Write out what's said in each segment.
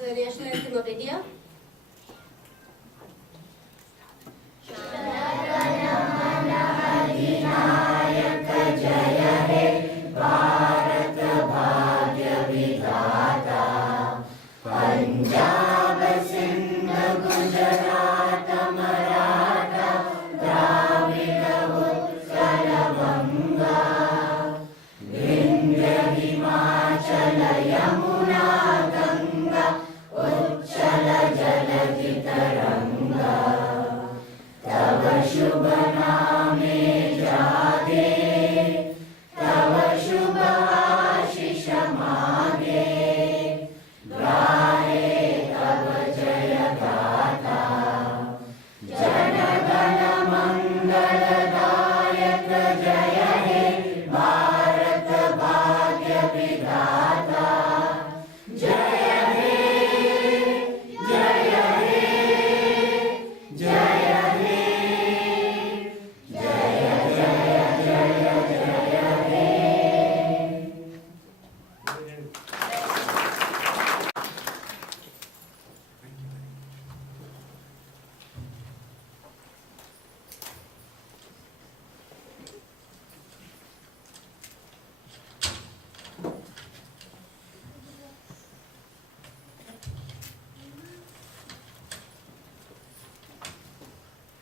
the national anthem of India.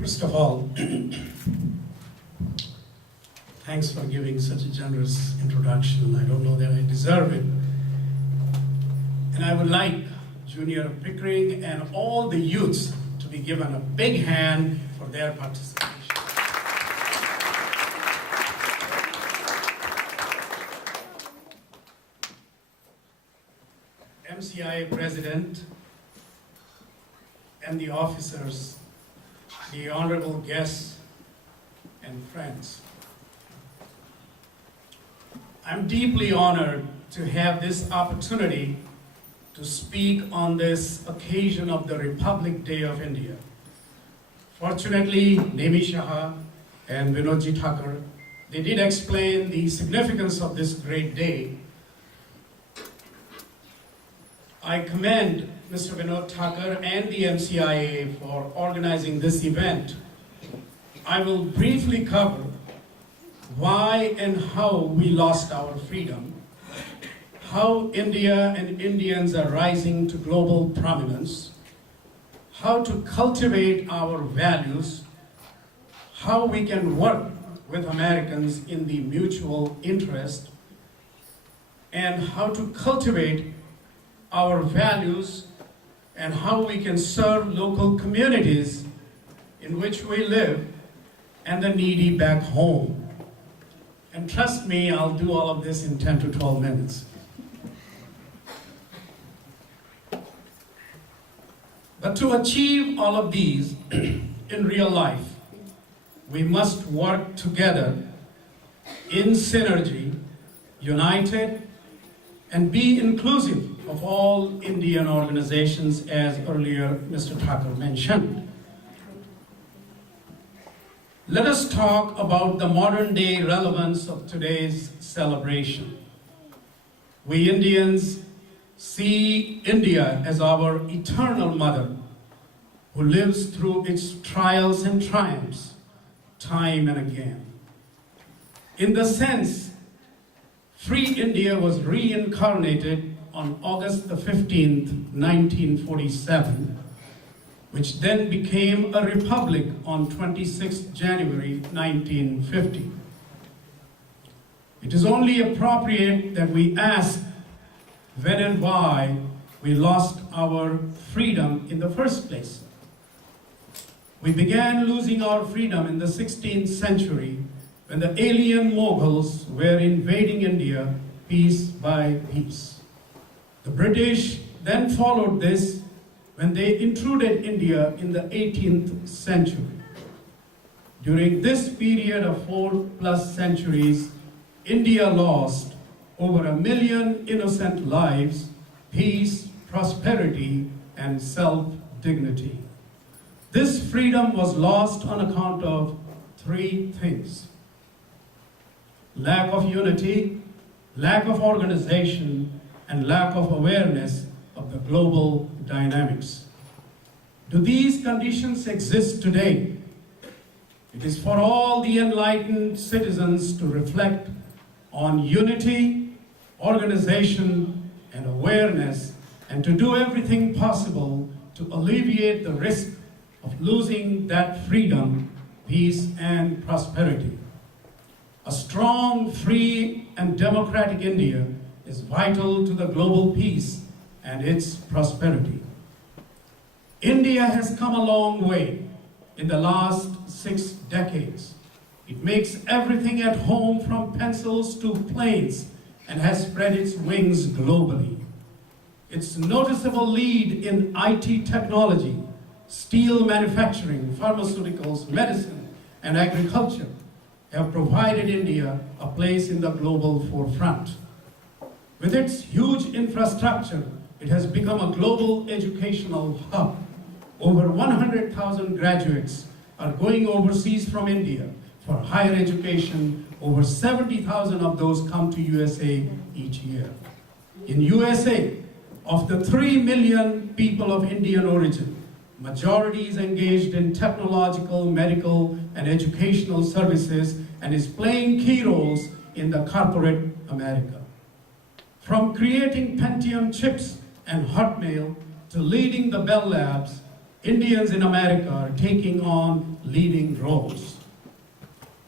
First of all, thanks for giving such a generous introduction. I don't know that I deserve it. And I would like Junior Pickering and all the youths to be given a big hand for their participation. MCI President and the officers, the honorable guests and friends. I'm deeply honored to have this opportunity to speak on this occasion of the Republic Day of India. Fortunately, Nemi Shah and Vinodji Thakur, they did explain the significance of this great day. I commend Mr. Vinod Thakur and the MCIA for organizing this event. I will briefly cover why and how we lost our freedom, how India and Indians are rising to global prominence, how to cultivate our values, how we can work with Americans in the mutual interest, and how to cultivate our values and how we can serve local communities in which we live and the needy back home. And trust me, I'll do all of this in 10 to 12 minutes. But to achieve all of these in real life, we must work together in synergy, united, and be inclusive of all Indian organizations, as earlier Mr. Thakur mentioned. Let us talk about the modern day relevance of today's celebration. We Indians see India as our eternal mother who lives through its trials and triumphs time and again. In the sense, free India was reincarnated on August the 15th, 1947, which then became a republic on 26th January 1950. It is only appropriate that we ask when and why we lost our freedom in the first place. We began losing our freedom in the 16th century when the alien Mughals were invading India piece by piece. The British then followed this when they intruded India in the 18th century. During this period of 4+ centuries, India lost over 1 million innocent lives, peace, prosperity, and self-dignity. This freedom was lost on account of 3 things: lack of unity, lack of organization, and lack of awareness of of the global dynamics. Do these conditions exist today? It is for all the enlightened citizens to reflect on unity, organization, and awareness, and to do everything possible to alleviate the risk of losing that freedom, peace, and prosperity. A strong, free, and democratic India is vital to the global peace and its prosperity. India has come a long way in the last 6 decades. It makes everything at home from pencils to planes and has spread its wings globally. Its noticeable lead in IT technology, steel manufacturing, pharmaceuticals, medicine, and agriculture have provided India a place in the global forefront. With its huge infrastructure, it has become a global educational hub. Over 100,000 graduates are going overseas from India for higher education. Over 70,000 of those come to USA each year. In USA, of the 3 million people of Indian origin, majority is engaged in technological, medical, and educational services and is playing key roles in the corporate America. From creating Pentium chips and Hotmail to leading the Bell Labs, Indians in America are taking on leading roles.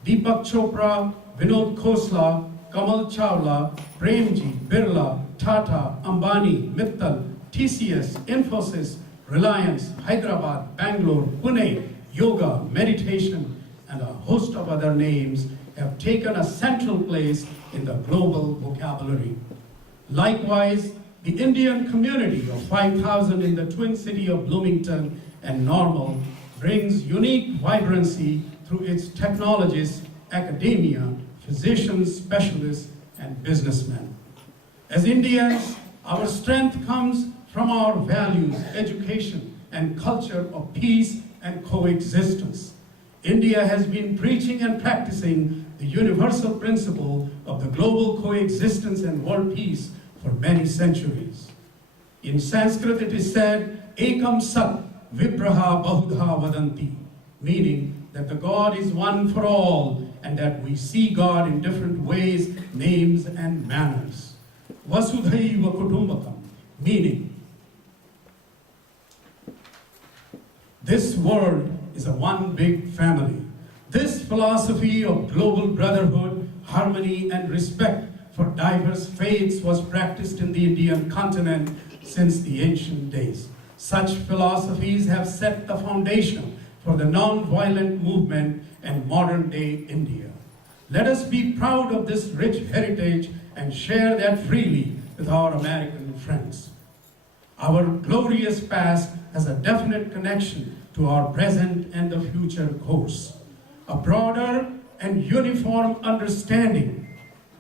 Deepak Chopra, Vinod Khosla, Kamal Chawla, Premji, Birla, Tata, Ambani, Mittal, TCS, Infosys, Reliance, Hyderabad, Bangalore, Pune, yoga, meditation, and a host of other names have taken a central place in the global vocabulary. Likewise, the Indian community of 5,000 in the twin city of Bloomington and Normal brings unique vibrancy through its technologists, academia, physicians, specialists, and businessmen. As Indians, our strength comes from our values, education, and culture of peace and coexistence. India has been preaching and practicing the universal principle of the global coexistence and world peace for many centuries. In Sanskrit it is said, Ekam Sat Vipraha Bahudha Vadanti, meaning that the God is one for all and that we see God in different ways, names, and manners. Vasudhaiva Kutumbakam, meaning this world is a one big family. This philosophy of global brotherhood, harmony, and respect for diverse faiths was practiced in the Indian continent since the ancient days. Such philosophies have set the foundation for the non-violent movement and modern-day India. Let us be proud of this rich heritage and share that freely with our American friends. Our glorious past has a definite connection to our present and the future course. A broader and uniform understanding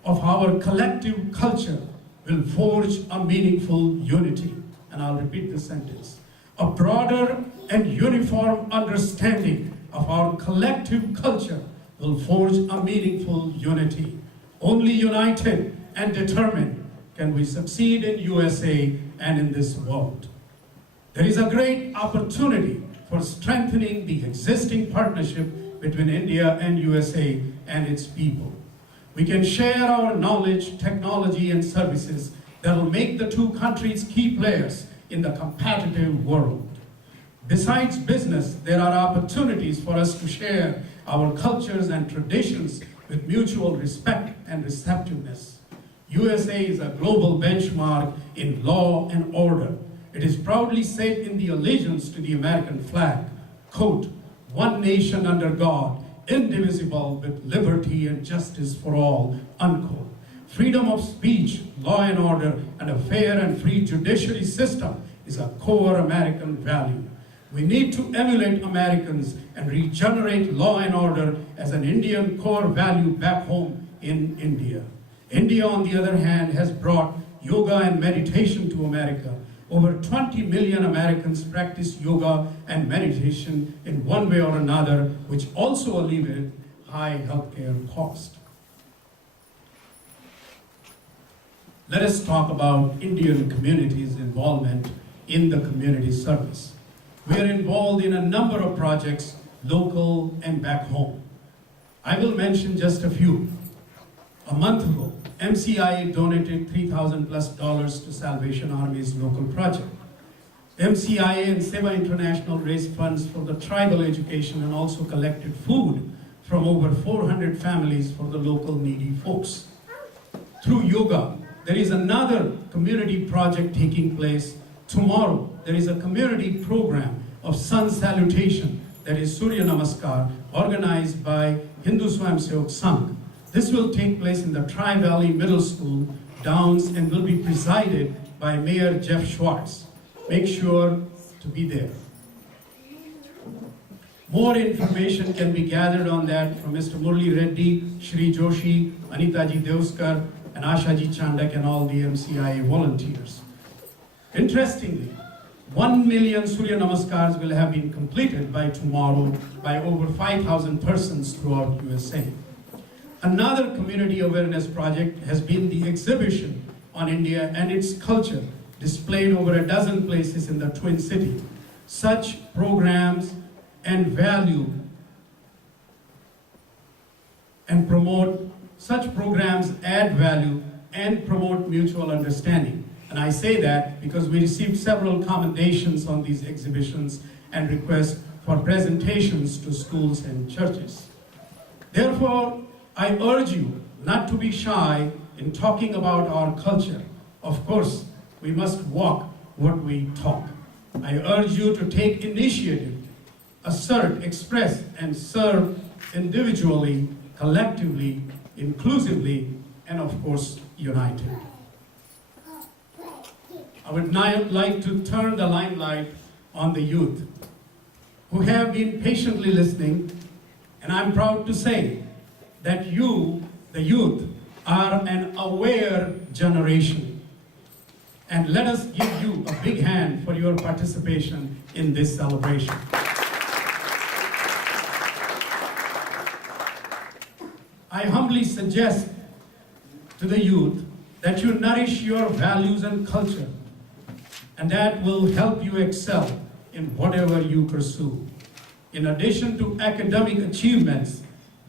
of our collective culture will forge a meaningful unity. And I'll repeat the sentence. A broader and uniform understanding of our collective culture will forge a meaningful unity. Only united and determined can we succeed in USA and in this world. There is a great opportunity for strengthening the existing partnership between India and USA and its people. We can share our knowledge, technology, and services that will make the two countries key players in the competitive world. Besides business, there are opportunities for us to share our cultures and traditions with mutual respect and receptiveness. USA is a global benchmark in law and order. It is proudly set in the allegiance to the American flag, quote, "One nation under God, indivisible with liberty and justice for all," unquote. Freedom of speech, law and order, and a fair and free judiciary system is a core American value. We need to emulate Americans and regenerate law and order as an Indian core value back home in India. India, on the other hand, has brought yoga and meditation to America. Over 20 million Americans practice yoga and meditation in one way or another, which also alleviates high healthcare costs. Let us talk about Indian communities in involvement in the community service. We are involved in a number of projects, local and back home. I will mention just a few. A month ago, MCI donated $3,000+ to Salvation Army's local project. MCIA and Seva International raised funds for the tribal education and also collected food from over 400 families for the local needy folks. Through yoga, there is another community project taking place. Tomorrow, there is a community program of sun salutation, that is Surya Namaskar, organized by Hindu Swayamsevak Sangh. This will take place in the Tri-Valley Middle School, Downs, and will be presided by Mayor Jeff Schwartz. Make sure to be there. More information can be gathered on that from Mr. Murli Reddy, Shri Joshi, Anitaji Devskar, and Ashaji Chandak, and all the MCIA volunteers. Interestingly, 1 million Surya Namaskars will have been completed by tomorrow by over 5,000 persons throughout USA. Another community awareness project has been the exhibition on India and its culture, displayed over a dozen places in the Twin City. Such programs and value and promote, such programs add value and promote mutual understanding. And I say that because we received several commendations on these exhibitions and requests for presentations to schools and churches. Therefore, I urge you not to be shy in talking about our culture. Of course, we must walk what we talk. I urge you to take initiative, assert, express, and serve individually, collectively, inclusively, and of course, united. I would now like to turn the limelight on the youth, who have been patiently listening, and I'm proud to say that you, the youth, are an aware generation. And let us give you a big hand for your participation in this celebration. I humbly suggest to the youth that you nourish your values and culture, and that will help you excel in whatever you pursue. In addition to academic achievements,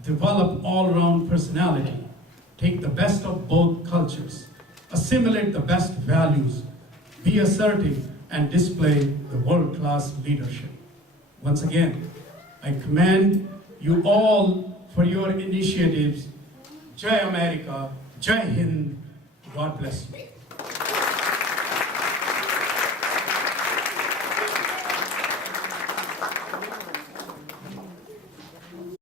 develop all-round personality. Take the best of both cultures. Assimilate the best values. Be assertive and display the world-class leadership. Once again, I commend you all for your initiatives. Jai America, Jai Hind, God bless you.